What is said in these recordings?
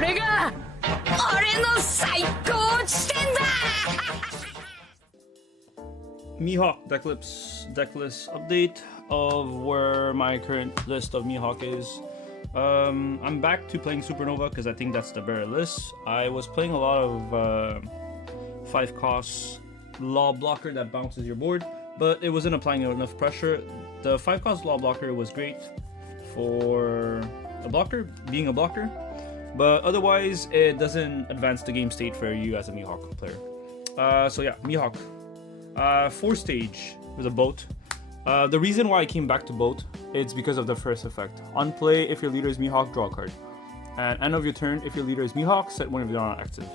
れが俺の最高地点だ Mihawk decklist update of where my current list of Mihawk is. I'm back to playing Supernova because I think that's the better list. I was playing a lot of 5 cost law blocker that bounces your board, but it wasn't applying enough pressure. The 5 cost law blocker was great for a blocker, being a blocker, but otherwise it doesn't advance the game state for you as a Mihawk player. So yeah, Mihawk. 4 stage with a boat. The reason why I came back to boat is because of the first effect. On play, if your leader is Mihawk, draw a card. And end of your turn, if your leader is Mihawk, set one of your on active.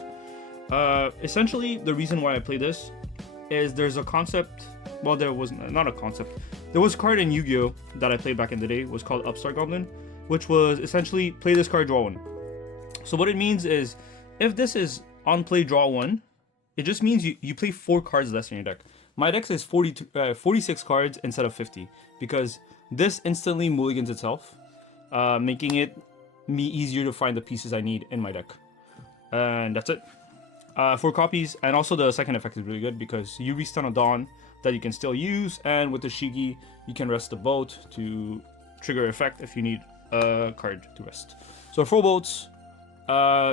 Essentially, the reason why I play this is there's a concept. Well, there was not a concept. There was a card in Yu-Gi-Oh that I played back in the day. It was called Upstart Goblin, which was essentially play this card, draw one. So what it means is, if this is on play, draw one, it just means you play 4 cards less in your deck. My deck is 46 cards instead of 50 because this instantly mulligans itself, making it me easier to find the pieces I need in my deck. And that's it. 4 copies, and also the second effect is really good because you restun a Dawn that you can still use, and with the Shigi you can rest the boat to trigger effect if you need a card to rest. So 4 boats,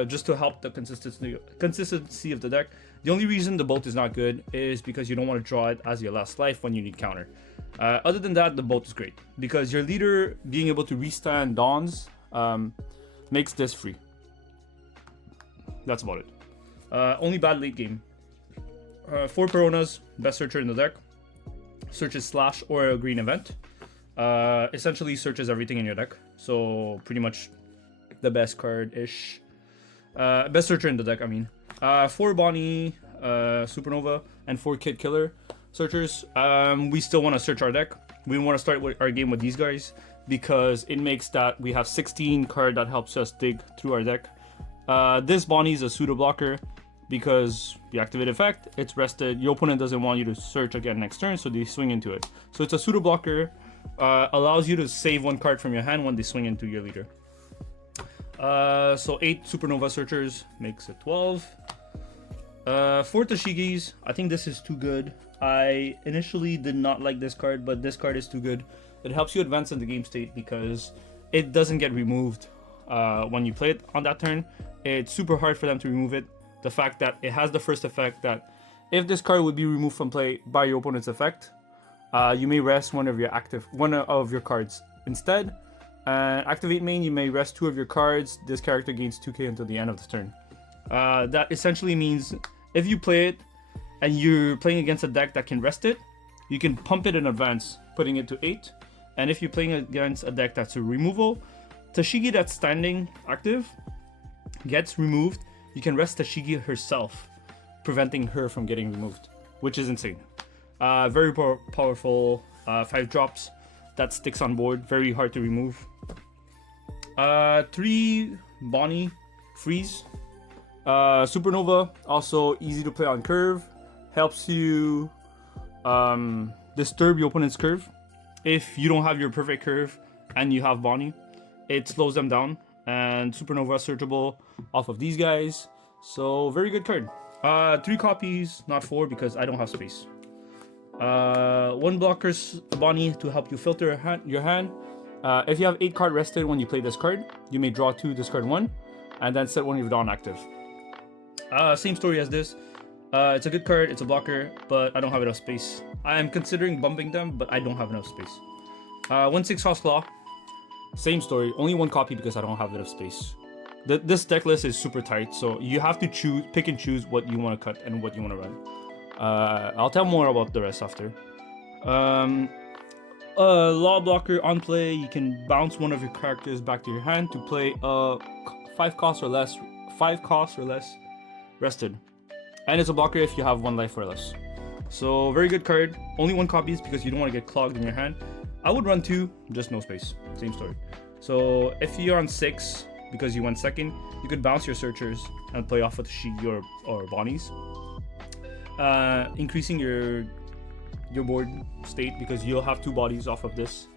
just to help the consistency of the deck. The only reason the boat is not good is because you don't want to draw it as your last life when you need counter. Other than that, the boat is great because your leader being able to restand Dawns makes this free. That's about it. Only bad late game. 4 Peronas, best searcher in the deck. Searches slash or a green event. Essentially searches everything in your deck. So pretty much the best card-ish. Best searcher in the deck, I mean. 4 Bonnie, Supernova, and 4 Kid Killer searchers. We still want to search our deck. We want to start with our game with these guys because it makes that we have 16 card that helps us dig through our deck. This Bonnie is a pseudo blocker because you activate effect, it's rested. Your opponent doesn't want you to search again next turn, so they swing into it. So it's a pseudo blocker, allows you to save 1 card from your hand when they swing into your leader. So 8 Supernova searchers makes it 12. 4 Tashigis. I think this is too good. I initially did not like this card, but this card is too good. It helps you advance in the game state because it doesn't get removed when you play it on that turn. It's super hard for them to remove it. The fact that it has the first effect that if this card would be removed from play by your opponent's effect, you may rest one of your cards instead. Activate main, you may rest 2 of your cards. This character gains 2k until the end of the turn. That essentially means if you play it and you're playing against a deck that can rest it, you can pump it in advance, putting it to 8. And if you're playing against a deck that's a removal, Tashigi that's standing active gets removed. You can rest Tashigi herself, preventing her from getting removed, which is insane. Very powerful 5 drops that sticks on board, very hard to remove. 3 Bonnie freeze. Supernova, also easy to play on curve, helps you disturb your opponent's curve. If you don't have your perfect curve and you have Bonnie, it slows them down. And Supernova searchable off of these guys. So very good card. 3 copies, not 4 because I don't have space. 1 blocker's Bonnie to help you filter your hand. If you have 8 card rested when you play this card, you may draw 2, discard 1, and then set one of your Dawn active. Same story as this. It's a good card, it's a blocker, but I don't have enough space. I am considering bumping them, but I don't have enough space. 1/6 Frost Claw. Same story, only 1 copy because I don't have enough space. This deck list is super tight, so you have to pick and choose what you want to cut and what you want to run. I'll tell more about the rest after. Law blocker on play, you can bounce one of your characters back to your hand to play 5 costs or less rested. And it's a blocker if you have 1 life or less. So very good card. Only 1 copies because you don't want to get clogged in your hand. I would run 2, just no space. Same story. So if you're on 6 because you went second, you could bounce your searchers and play off with the Shigi or Bonnies. Increasing your board state because you'll have 2 bodies off of this.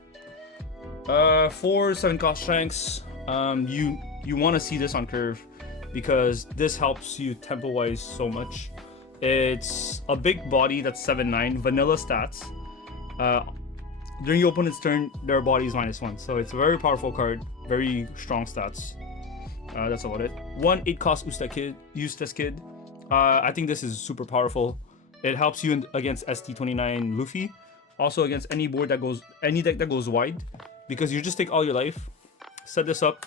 4 7 cost Shanks. You want to see this on curve because this helps you tempo wise so much. It's a big body that's 7/9 vanilla stats. During your opponent's turn, their body is -1, so it's a very powerful card, very strong stats. That's about it. 8 cost Eustace Kid. I think this is super powerful. It helps you against ST29 Luffy, also against any deck that goes wide, because you just take all your life, set this up,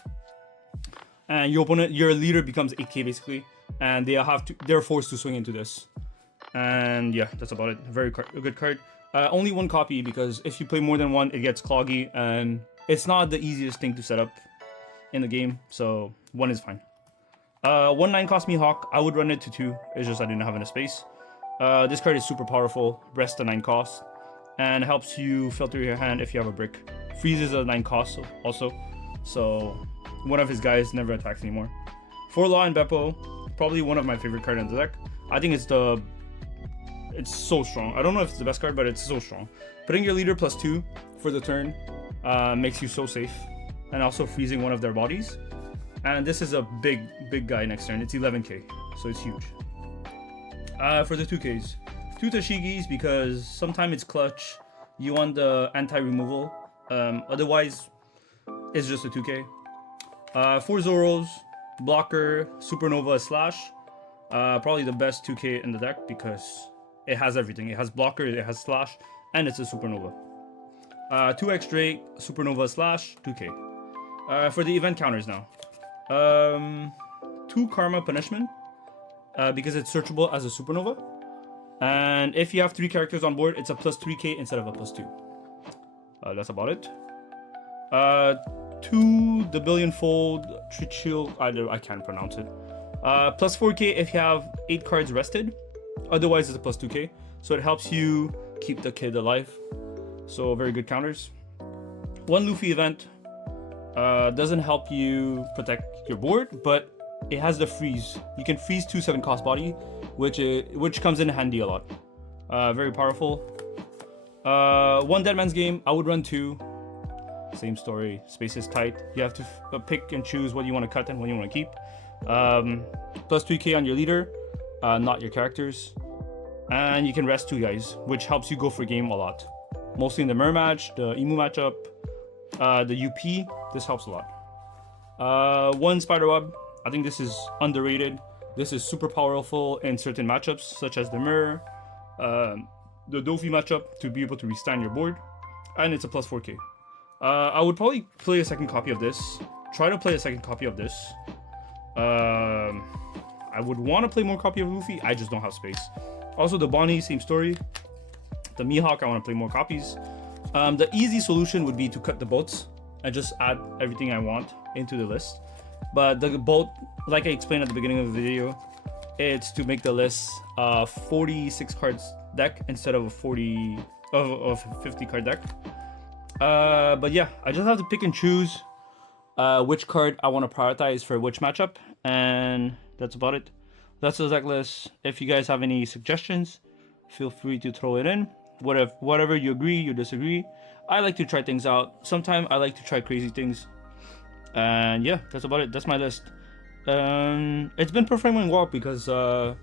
and your leader becomes 8k basically, and they're forced to swing into this. And yeah, that's about it. A good card. Only 1 copy, because if you play more than 1, it gets cloggy, and it's not the easiest thing to set up in the game, so 1 is fine. 9 cost Mihawk. I would run it to 2. It's just I didn't have enough space. This card is super powerful. Rest a 9 cost, and helps you filter your hand if you have a brick. Freezes a 9 cost also, so one of his guys never attacks anymore. 4 Law and Beppo, probably one of my favorite cards in the deck. I think it's so strong. I don't know if it's the best card, but it's so strong. Putting your leader +2 for the turn makes you so safe, and also freezing one of their bodies. And this is a big guy next turn. It's 11k, so it's huge. For the 2ks, 2 Tashigis, because sometimes it's clutch. You want the anti-removal. Otherwise, it's just a 2k. 4 Zoros, blocker, supernova, slash. Probably the best 2k in the deck because it has everything. It has blocker, it has slash, and it's a supernova. 2 X-Drake, supernova, slash, 2k. For the event counters now. 2 Karma Punishment, because it's searchable as a supernova. And if you have 3 characters on board, it's a +3k instead of a +2. That's about it. 2 The Billionfold Trichil, I can't pronounce it. +4k if you have 8 cards rested. Otherwise, it's a +2k. So it helps you keep the kid alive. So very good counters. 1 Luffy event. Doesn't help you protect your board, but it has the freeze. You can freeze 2 7 cost body, which comes in handy a lot. Very powerful. 1 Deadman's Game. I would run 2. Same story. Space is tight. You have to pick and choose what you want to cut and what you want to keep. +3k on your leader, not your characters. And you can rest 2 guys, which helps you go for game a lot. Mostly in the Mer match, the Emu matchup, the UP. This helps a lot. 1 Spiderweb. I think this is underrated. This is super powerful in certain matchups, such as the Mer, the Doflamingo matchup, to be able to restand your board. And it's a +4k. I would probably play a second copy of this. Try to play a second copy of this. I would want to play more copy of Luffy. I just don't have space. Also, the Bonnie, same story. The Mihawk, I want to play more copies. The easy solution would be to cut the boats and just add everything I want into the list. But the boat, like I explained at the beginning of the video, it's to make the list 46 cards deck instead of a 50 card deck. But yeah, I just have to pick and choose which card I want to prioritize for which matchup, and that's about it. That's the deck list. If you guys have any suggestions, feel free to throw it in. Whatever you agree, you disagree. I like to try things out. Sometimes I like to try crazy things. And yeah, that's about it. That's my list. It's been performing well because I've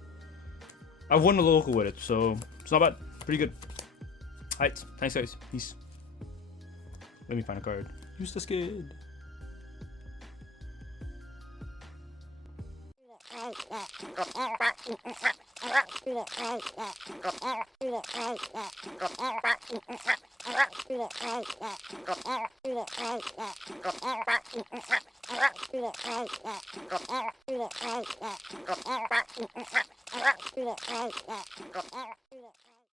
won the local with it, so it's not bad. Pretty good. Alright, thanks guys. Peace. Let me find a card. Use the skid.